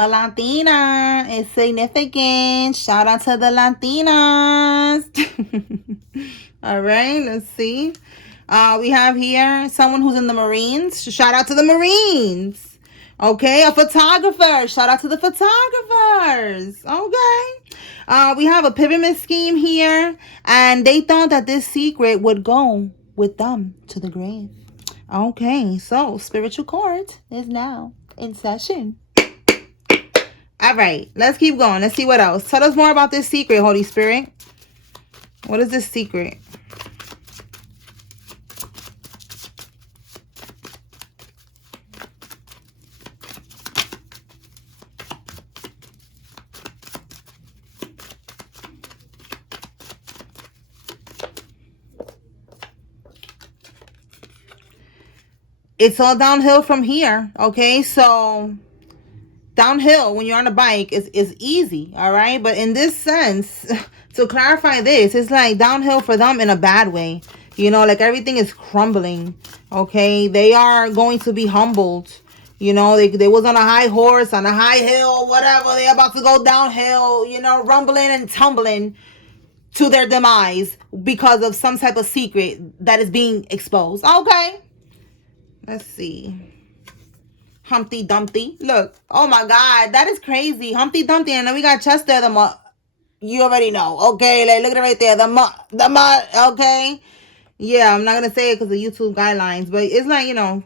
A Latina is significant. Shout out to the Latinas. All right, let's see. We have here someone who's in the Marines. Shout out to the Marines. Okay, a photographer. Shout out to the photographers. Okay. We have a pyramid scheme here, and they thought that this secret would go with them to the grave. Okay, so spiritual court is now in session. All right, let's keep going. Let's see what else. Tell us more about this secret, Holy Spirit. What is this secret? It's all downhill from here. Okay, so downhill when you're on a bike is easy, all right? But in this sense, to clarify this, it's like downhill for them in a bad way. You know, like everything is crumbling, okay? They are going to be humbled. You know, they was on a high horse, on a high hill, whatever. They're about to go downhill, you know, rumbling and tumbling to their demise because of some type of secret that is being exposed. Okay, let's see. Humpty Dumpty. Look. Oh my God. That is crazy. Humpty Dumpty. And then we got Chester the you already know. Okay. Like, look at it right there. The okay. Yeah, I'm not going to say it because of YouTube guidelines. But it's like, you know,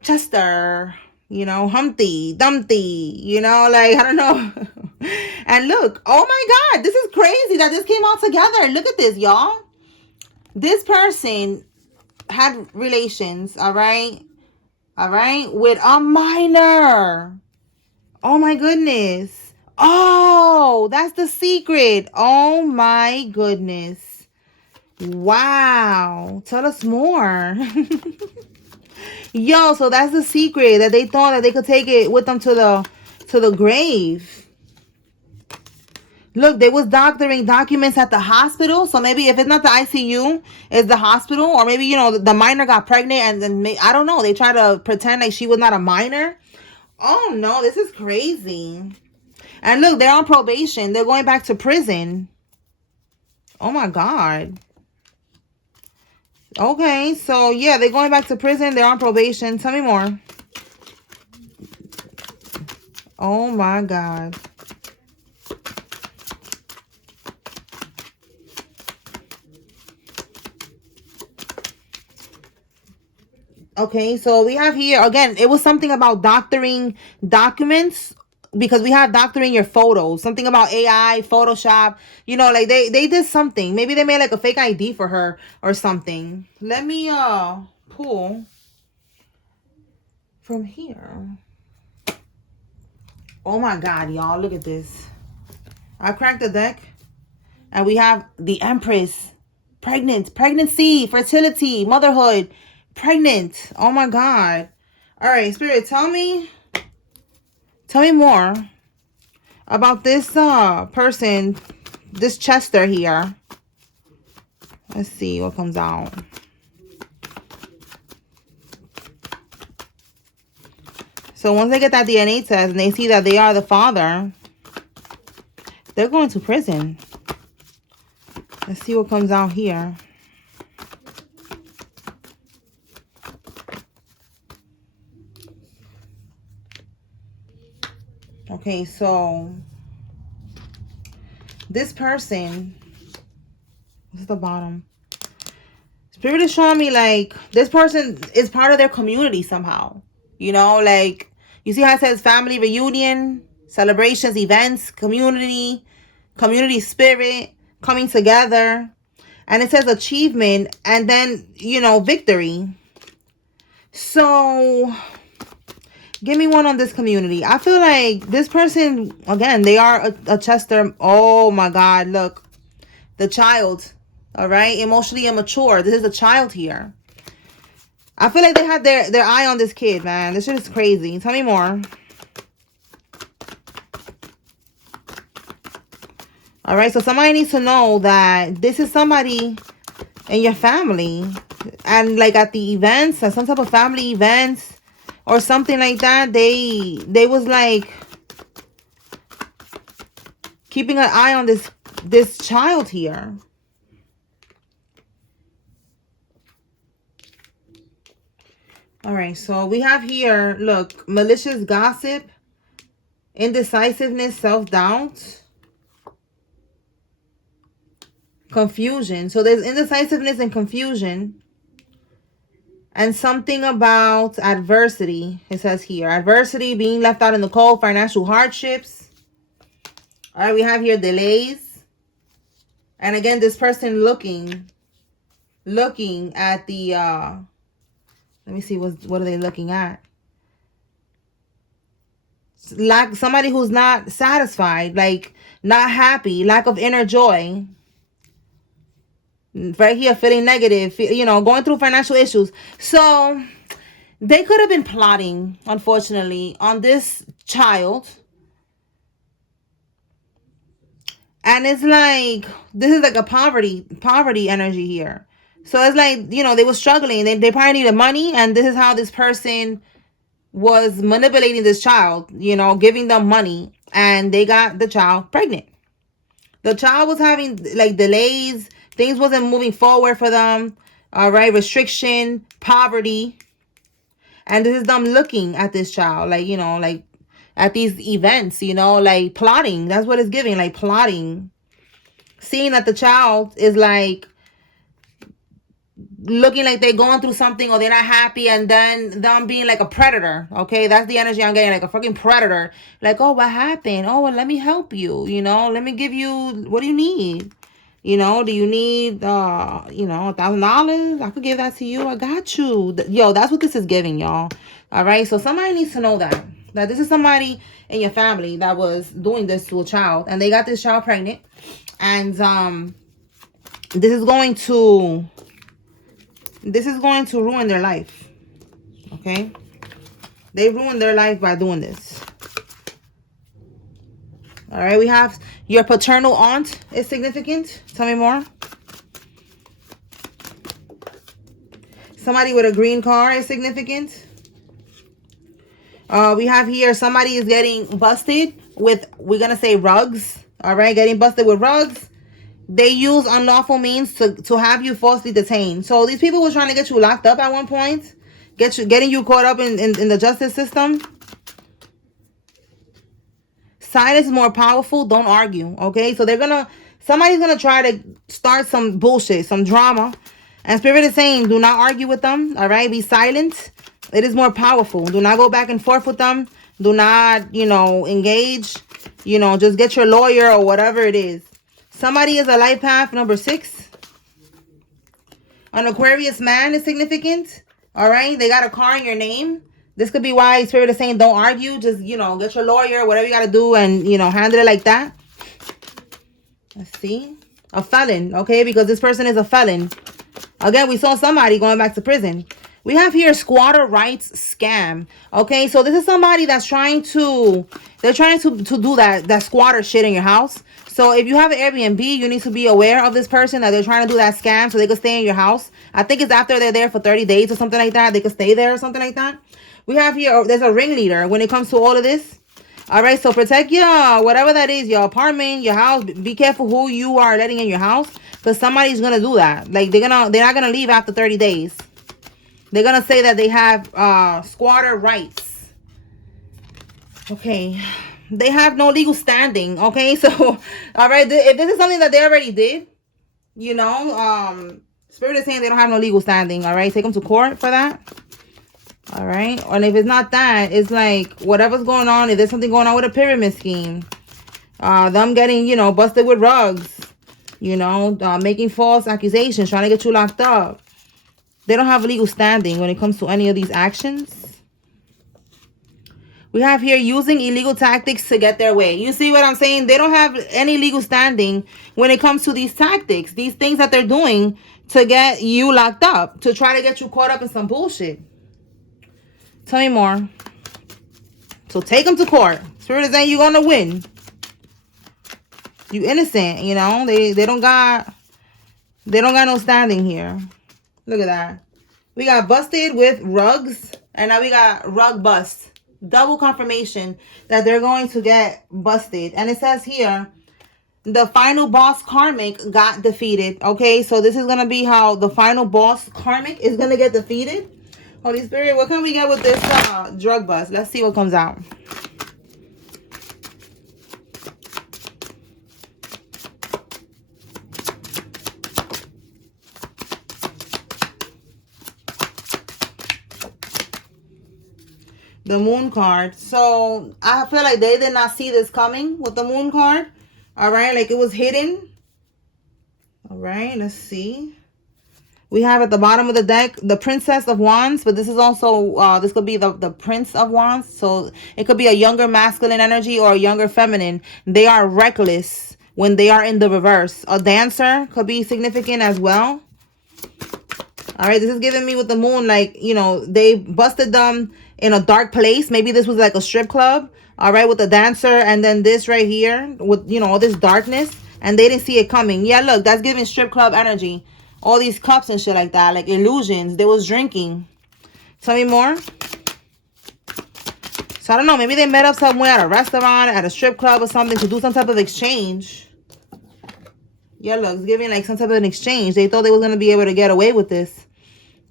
Chester, you know, Humpty Dumpty, you know, like, I don't know. And look. Oh my God. This is crazy that this came all together. Look at this, y'all. This person had relations, all right? All right, with a minor. Oh my goodness. Oh, that's the secret. Oh my goodness. Wow. Tell us more. Yo, so that's the secret, that they thought that they could take it with them to the grave. Look, they was doctoring documents at the hospital. So maybe if it's not the ICU, it's the hospital. Or maybe, you know, the minor got pregnant and then, I don't know, they try to pretend like she was not a minor. Oh, no, this is crazy. And look, they're on probation. They're going back to prison. Oh, my God. Okay, so, yeah, they're going back to prison. They're on probation. Tell me more. Oh, my God. Okay, so we have here, again, it was something about doctoring documents, because we have doctoring your photos. Something about AI, Photoshop. You know, like they did something. Maybe they made like a fake ID for her or something. Let me pull from here. Oh my God, y'all, look at this. I cracked the deck and we have the Empress. Pregnancy, fertility, motherhood. Pregnant. Oh my God. All right, Spirit, tell me more about this person, this Chester here. Let's see what comes out. So once they get that DNA test and they see that they are the father, they're going to prison. Let's see what comes out here. Okay, so this person, this is the bottom. Spirit is showing me like this person is part of their community somehow. You know, like you see how it says family reunion, celebrations, events, community spirit coming together. And it says achievement and then, you know, victory. So give me one on this community. I feel like this person, again, they are a Chester. Oh my God, look. The child, all right? Emotionally immature. This is a child here. I feel like they had their eye on this kid, man. This shit is crazy. Tell me more. All right, so somebody needs to know that this is somebody in your family. And like at the events, at some type of family events, or something like that, they was like keeping an eye on this child here. All right, so we have here, look, malicious gossip, indecisiveness, self-doubt, confusion. So there's indecisiveness and confusion. And something about adversity, it says here. Adversity, being left out in the cold, financial hardships. All right, we have here delays. And again, this person looking at the, let me see, what are they looking at? Like somebody who's not satisfied, like not happy, lack of inner joy. Right here, feeling negative, you know, going through financial issues. So they could have been plotting, unfortunately, on this child. And it's like, this is like a poverty energy here. So it's like, you know, they were struggling. They probably needed money. And this is how this person was manipulating this child, you know, giving them money. And they got the child pregnant. The child was having like delays. Things wasn't moving forward for them. All right. Restriction, poverty. And this is them looking at this child, like, you know, like at these events, you know, like plotting. That's what it's giving, like plotting. Seeing that the child is like looking like they're going through something or they're not happy, and then them being like a predator. Okay, that's the energy I'm getting, like a fucking predator. Like, oh, what happened? Oh, well, let me help you. You know, let me give you, what do you need? You know, do you need, you know, $1,000? I could give that to you. I got you. Yo, that's what this is giving, y'all. All right. So somebody needs to know that this is somebody in your family that was doing this to a child, and they got this child pregnant. And this is going to ruin their life. Okay. They ruined their life by doing this. All right, we have your paternal aunt is significant. Tell me more. Somebody with a green car is significant. We have here somebody is getting busted with, we're going to say rugs. All right, getting busted with rugs. They use unlawful means to have you falsely detained. So these people were trying to get you locked up at one point. Getting you caught up in the justice system. Silence is more powerful. Don't argue. Okay. So somebody's going to try to start some bullshit, some drama. And Spirit is saying, do not argue with them. All right. Be silent. It is more powerful. Do not go back and forth with them. Do not, you know, engage. You know, just get your lawyer or whatever it is. Somebody is a life path number 6. An Aquarius man is significant. All right. They got a car in your name. This could be why Spirit is saying don't argue. Just, you know, get your lawyer, whatever you got to do, and, you know, handle it like that. Let's see. A felon, okay? Because this person is a felon. Again, we saw somebody going back to prison. We have here squatter rights scam. Okay, so this is somebody that's trying to do that squatter shit in your house. So if you have an Airbnb, you need to be aware of this person that they're trying to do that scam so they could stay in your house. I think it's after they're there for 30 days or something like that. They could stay there or something like that. We have here, there's a ringleader when it comes to all of this. All right, so protect your, whatever that is, your apartment, your house. Be careful who you are letting in your house, because somebody's going to do that. Like, they're not going to leave after 30 days. They're going to say that they have squatter rights. Okay. They have no legal standing. Okay, so, all right, if this is something that they already did, you know, Spirit is saying they don't have no legal standing. All right, take them to court for that. All right. And if it's not that, it's like whatever's going on. If there's something going on with a pyramid scheme, them getting, you know, busted with rugs, you know, making false accusations, trying to get you locked up. They don't have legal standing when it comes to any of these actions. We have here using illegal tactics to get their way. You see what I'm saying? They don't have any legal standing when it comes to these tactics, these things that they're doing to get you locked up, to try to get you caught up in some bullshit. Tell me more. So take them to court. Spirit is saying you're going to win. You innocent, you know. They don't got no standing here. Look at that. We got busted with rugs, and now we got rug bust. Double confirmation that they're going to get busted. And it says here, the final boss karmic got defeated. Okay, so this is gonna be how the final boss karmic is gonna get defeated. Holy Spirit, what can we get with this drug bust? Let's see what comes out. The moon card. So I feel like they did not see this coming with the moon card. All right, like it was hidden. All right, let's see. We have at the bottom of the deck the Princess of Wands, but this is also this could be the Prince of Wands. So it could be a younger masculine energy or a younger feminine. They are reckless when they are in the reverse. A dancer could be significant as well. All right, this is giving me with the moon, like, you know, they busted them in a dark place. Maybe this was like a strip club, all right, with a dancer, and then this right here with, you know, all this darkness, and they didn't see it coming. Yeah, look, that's giving strip club energy. All these cups and shit like that, like illusions. They was drinking. Tell me more. So I don't know, maybe they met up somewhere at a restaurant, at a strip club or something to do some type of exchange. Yeah, look, it's giving like some type of an exchange. They thought they was going to be able to get away with this.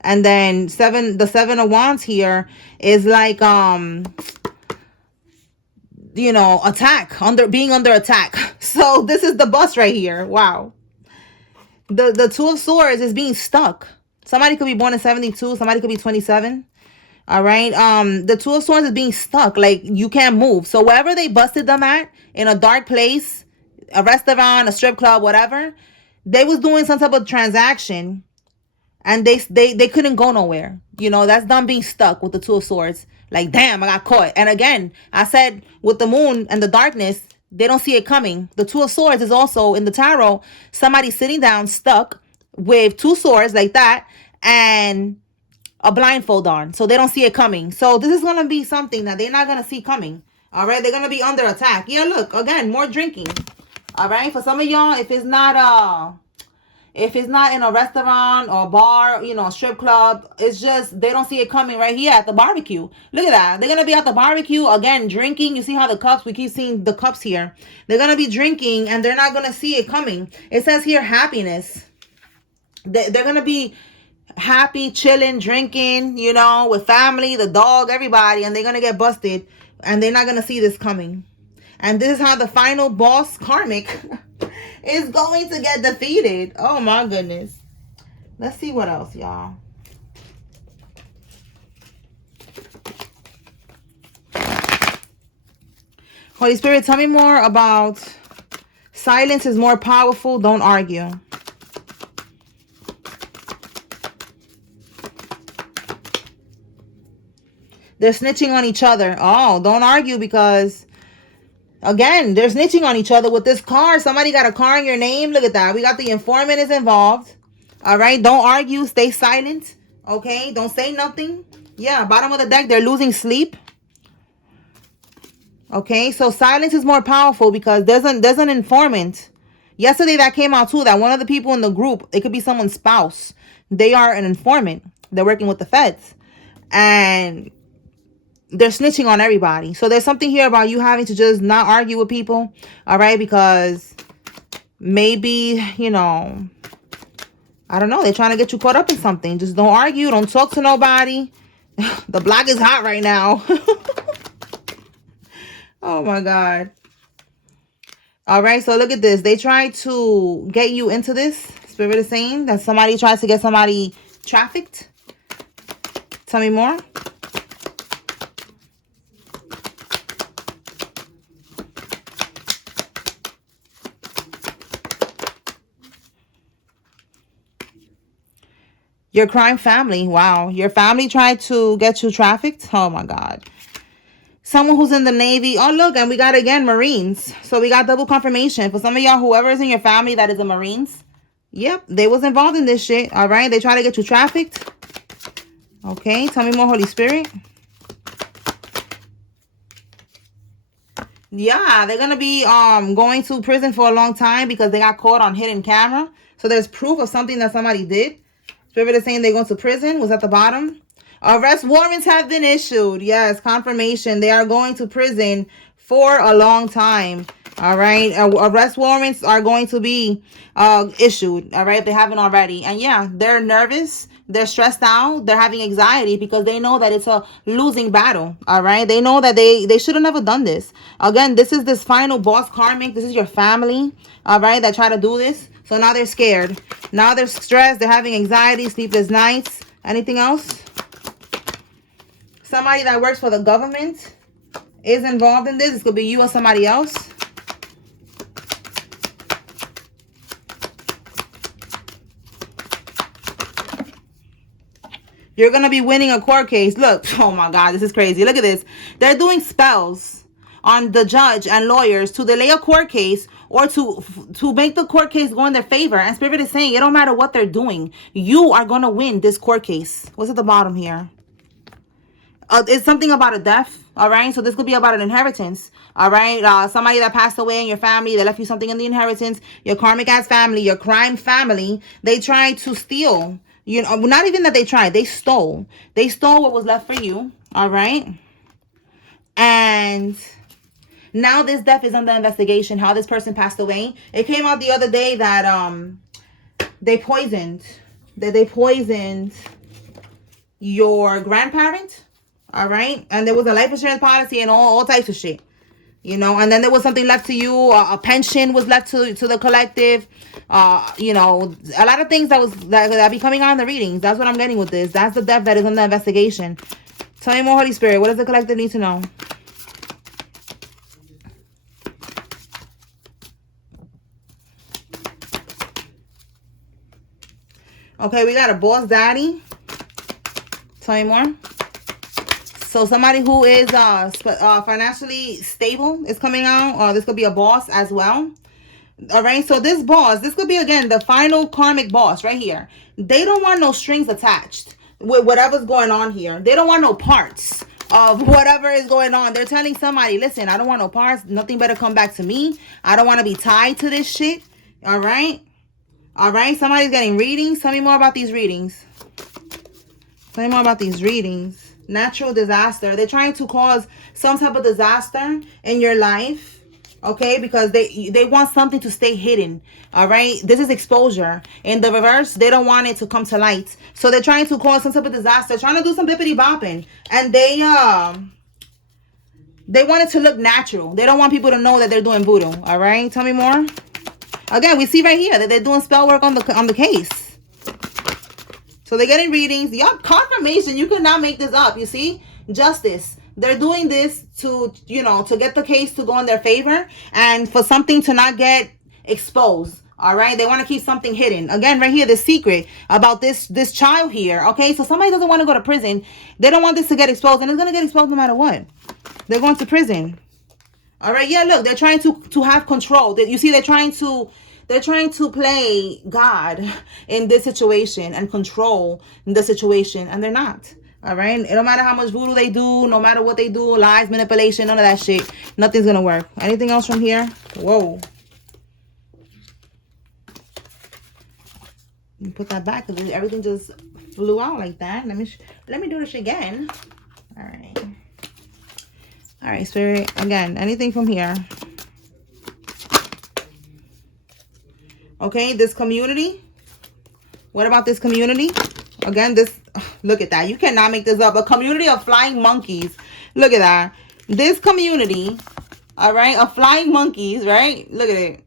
And then the Seven of Wands here is like, you know, being under attack. So this is the bus right here. Wow. The Two of Swords is being stuck. Somebody could be born in 72. Somebody could be 27. All right. The Two of Swords is being stuck. Like, you can't move. So wherever they busted them at, in a dark place, a restaurant, a strip club, whatever, they was doing some type of transaction. And they couldn't go nowhere. You know, that's them being stuck with the Two of Swords. Like, damn, I got caught. And again, I said with the moon and the darkness, they don't see it coming. The Two of Swords is also in the tarot. Somebody sitting down stuck with two swords like that and a blindfold on. So they don't see it coming. So this is going to be something that they're not going to see coming. All right. They're going to be under attack. Yeah, look, again, more drinking. All right. For some of y'all, if it's not in a restaurant or bar, you know, a strip club, it's just they don't see it coming right here at the barbecue. Look at that. They're going to be at the barbecue, again, drinking. You see how the cups, we keep seeing the cups here. They're going to be drinking and they're not going to see it coming. It says here happiness. They're going to be happy, chilling, drinking, you know, with family, the dog, everybody, and they're going to get busted and they're not going to see this coming. And this is how the final boss karmic is going to get defeated. Oh my goodness. Let's see what else, y'all. Holy Spirit, tell me more about silence is more powerful. Don't argue. They're snitching on each other. Oh, don't argue because, again, they're snitching on each other with this car. Somebody got a car in your name. Look at that. We got the informant is involved. All right. Don't argue. Stay silent. Okay. Don't say nothing. Yeah. Bottom of the deck. They're losing sleep. Okay. So silence is more powerful because there's an informant. Yesterday that came out too. That one of the people in the group, it could be someone's spouse. They are an informant. They're working with the feds. And they're snitching on everybody. So there's something here about you having to just not argue with people. All right. Because maybe, you know, I don't know. They're trying to get you caught up in something. Just don't argue. Don't talk to nobody. The block is hot right now. Oh my God. All right. So look at this. They try to get you into this. Spirit is saying that somebody tries to get somebody trafficked. Tell me more. Your crime family. Wow. Your family tried to get you trafficked. Oh my God. Someone who's in the Navy. Oh, look. And we got, again, Marines. So we got double confirmation. For some of y'all, whoever is in your family that is a Marines. Yep. They was involved in this shit. All right. They try to get you trafficked. Okay. Tell me more, Holy Spirit. Yeah. They're going to be going to prison for a long time because they got caught on hidden camera. So there's proof of something that somebody did. Spirit is saying they're going to prison. Was at the bottom. Arrest warrants have been issued. Yes, confirmation. They are going to prison for a long time. All right. Arrest warrants are going to be issued. All right. If they haven't already. And yeah, they're nervous. They're stressed out. They're having anxiety because they know that it's a losing battle. All right. They know that they should have never done this. Again, this is this final boss karmic. This is your family. All right. That try to do this. So now they're scared. Now they're stressed. They're having anxiety, sleepless nights. Anything else? Somebody that works for the government is involved in this. This could be you or somebody else. You're going to be winning a court case. Look, oh my God, this is crazy. Look at this. They're doing spells on the judge and lawyers to delay a court case or to make the court case go in their favor. And Spirit is saying it don't matter what they're doing. You are going to win this court case. What's at the bottom here? It's something about a death. All right. So this could be about an inheritance. All right. Somebody that passed away in your family, they left you something in the inheritance. Your karmic ass family, your crime family, they tried to steal. You know, not even that they tried. They stole. They stole what was left for you. All right. And now this death is under investigation. How this person passed away. It came out the other day that they poisoned your grandparent. All right. And there was a life insurance policy and all types of shit. You know, and then there was something left to you. A pension was left to the collective. You know, a lot of things that be coming out in the readings. That's what I'm getting with this. That's the death that is under investigation. Tell me more, Holy Spirit. What does the collective need to know? Okay, we got a boss daddy. Tell me more. So somebody who is financially stable is coming out. This could be a boss as well. All right. So this boss, this could be, again, the final karmic boss right here. They don't want no strings attached with whatever's going on here. They don't want no parts of whatever is going on. They're telling somebody, listen, I don't want no parts. Nothing better come back to me. I don't want to be tied to this shit. All right. All right. Somebody's getting readings. Tell me more about these readings. Tell me more about these readings. Natural disaster. They're trying to cause some type of disaster in your life. Okay, because they want something to stay hidden. All right, this is exposure. In the reverse, they don't want it to come to light. So they're trying to cause some type of disaster, trying to do some bippity bopping, and they want it to look natural. They don't want people to know that they're doing voodoo. All right, tell me more. Again, we see right here that they're doing spell work on the case. So they're getting readings. Yup, confirmation. You cannot make this up. You see? Justice. They're doing this to, you know, to get the case to go in their favor and for something to not get exposed. All right. They want to keep something hidden. Again, right here, the secret about this child here. Okay. So somebody doesn't want to go to prison. They don't want this to get exposed, and it's going to get exposed no matter what. They're going to prison. All right. Yeah. Look, they're trying to have control. You see, they're trying to play God in this situation and control the situation, and they're not. All right. It don't matter how much voodoo they do, no matter what they do, lies, manipulation, none of that shit. Nothing's gonna work. Anything else from here? Whoa. Let me put that back because everything just flew out like that. Let me do this again. All right. All right, Spirit. Again, anything from here? Okay, this community. What about this community? Again, look at that. You cannot make this up. A community of flying monkeys. Look at that. This community, all right, of flying monkeys, right? Look at it.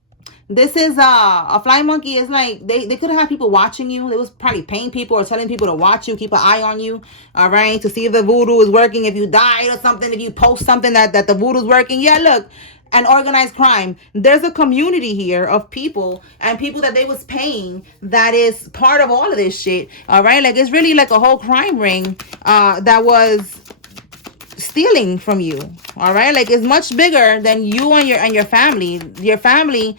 This is a flying monkey is like, they could have had people watching you. They was probably paying people or telling people to watch you, keep an eye on you, all right, to see if the voodoo is working, if you died or something, if you post something that the voodoo is working. Yeah, look. And organized crime. There's a community here of people and people that they was paying that is part of all of this shit. All right. Like, it's really like a whole crime ring that was stealing from you. All right. Like, it's much bigger than you and your family. Your family,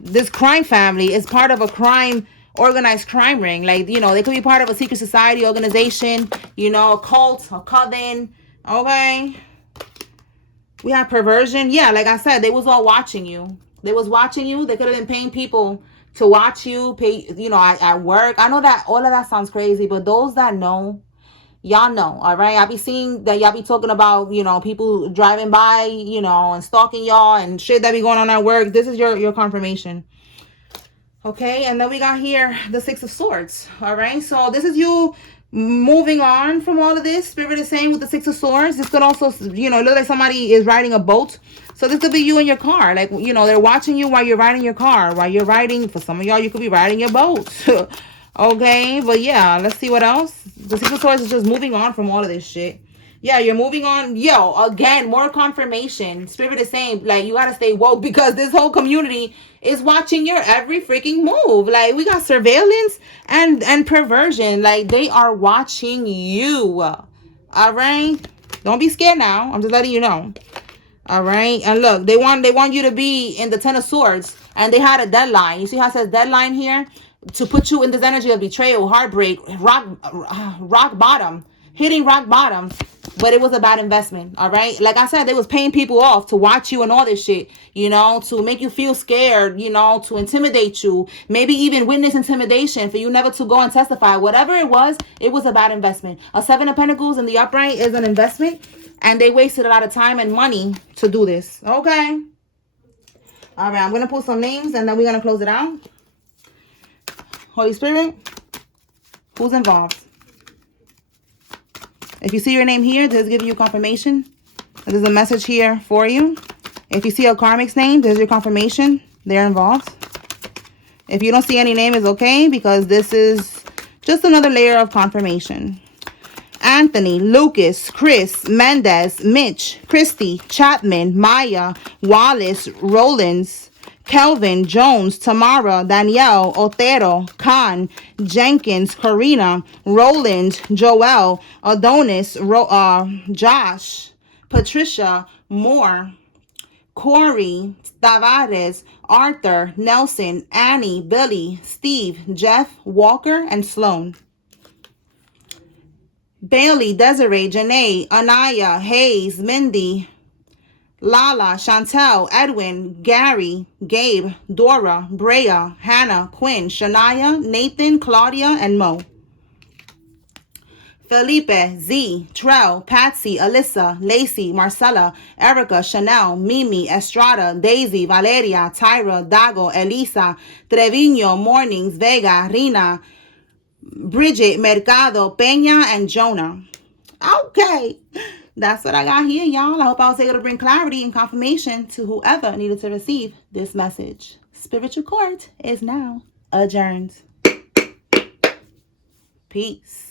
this crime family, is part of a organized crime ring. Like, you know, they could be part of a secret society organization, you know, a cult, a coven. Okay. We have perversion. Yeah, like I said, they was all watching you. They was watching you. They could have been paying people to watch you, pay, you know, at work. I know that all of that sounds crazy, but those that know, Y'all know, all right? I be seeing that y'all be talking about, you know, people driving by, you know, and stalking y'all and shit that be going on at work. This is your confirmation. Okay, and then we got here the Six of Swords. All right, so this is you moving on from all of this. Spirit is saying with the Six of Swords, this could also, you know, look like somebody is riding a boat. So this could be you in your car. Like, you know, they're watching you while you're riding your car. While you're riding, for some of y'all, you could be riding your boat. Okay, but yeah, let's see what else. The Six of Swords is just moving on from all of this shit. Yeah, you're moving on. Yo, again, more confirmation. Spirit is saying, like, you gotta stay woke because this whole community is watching your every freaking move. Like, we got surveillance and perversion. Like, they are watching you. All right? Don't be scared now. I'm just letting you know. All right? And look, they want you to be in the Ten of Swords. And they had a deadline. You see how it says deadline here? To put you in this energy of betrayal, heartbreak, rock bottom. Hitting rock bottom. But it was a bad investment, all right? Like I said, they was paying people off to watch you and all this shit, you know, to make you feel scared, you know, to intimidate you, maybe even witness intimidation for you never to go and testify. Whatever it was a bad investment. A Seven of Pentacles in the upright is an investment, and they wasted a lot of time and money to do this, okay? All right, I'm going to pull some names, and then we're going to close it out. Holy Spirit, who's involved? If you see your name here, this is giving you confirmation. There's a message here for you. If you see a karmic's name, there's your confirmation. They're involved. If you don't see any name, it's okay because this is just another layer of confirmation. Anthony, Lucas, Chris, Mendez, Mitch, Christy, Chapman, Maya, Wallace, Rollins, Kelvin, Jones, Tamara, Danielle, Otero, Khan, Jenkins, Karina, Roland, Joel, Adonis, Josh, Patricia, Moore, Corey, Tavares, Arthur, Nelson, Annie, Billy, Steve, Jeff, Walker, and Sloan. Bailey, Desiree, Janae, Anaya, Hayes, Mindy, Lala, Chantel, Edwin, Gary, Gabe, Dora, Brea, Hannah, Quinn, Shania, Nathan, Claudia, and Mo. Felipe, Z, Trell, Patsy, Alyssa, Lacey, Marcella, Erica, Chanel, Mimi, Estrada, Daisy, Valeria, Tyra, Dago, Elisa, Trevino, Mornings, Vega, Rina, Bridget, Mercado, Peña, and Jonah. Okay. That's what I got here, y'all. I hope I was able to bring clarity and confirmation to whoever needed to receive this message. Spiritual Court is now adjourned. Peace.